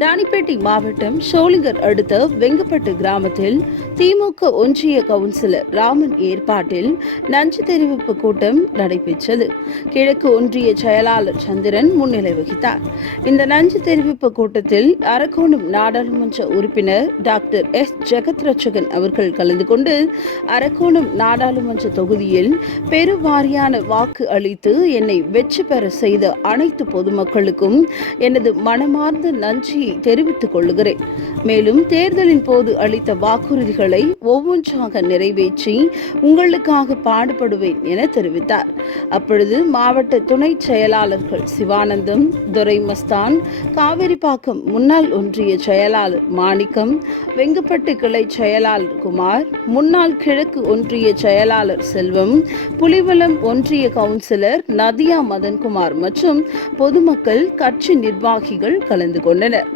ராணிப்பேட்டை மாவட்டம் ஷோலிங்கர் அடுத்த வெங்கப்பட்டு கிராமத்தில் திமுக ஒன்றிய கவுன்சிலர் ராமன் ஏற்பாட்டில் நன்றி தெரிவிப்பு கூட்டம் நடைபெற்றது. கிழக்கு ஒன்றிய செயலாளர் சந்திரன் முன்னிலை வகித்தார். இந்த நன்றி தெரிவிப்பு கூட்டத்தில் அரக்கோணம் நாடாளுமன்ற உறுப்பினர் டாக்டர் எஸ். ஜெகத்ரட்சகன் அவர்கள் கலந்து கொண்டு அரக்கோணம் நாடாளுமன்ற தொகுதியில் பெருவாரியான வாக்கு அளித்து என்னை வெற்றி பெற செய்த அனைத்து பொதுமக்களுக்கும் எனது மனமார்ந்த நன்றியை தெரிவித்துக் கொள்கிறேன் மேலும் தேர்தலின் போது அளித்த வாக்குறுதிகளை ஒவ்வொன்றாக நிறைவேற்றி உங்களுக்காக பாடுபடுவேன் என தெரிவித்தார். அப்பொழுது மாவட்ட துணை செயலாளர்கள் சிவானந்தம் துரைமஸ்தான் காவேரிப்பாக்கம் முன்னாள் ஒன்றிய செயலாளர் மாணிக்கம் வெங்கப்பட்டு கிளை செயலாளர் குமார் முன்னாள் கிழக்கு ஒன்றிய செயலாளர் செல்வம் புலிவலம் ஒன்றிய கவுன்சிலர் நதியா மதன்குமார் மற்றும் பொதுமக்கள் கட்சி நிர்வாகிகள் கலந்து கொண்டனர்.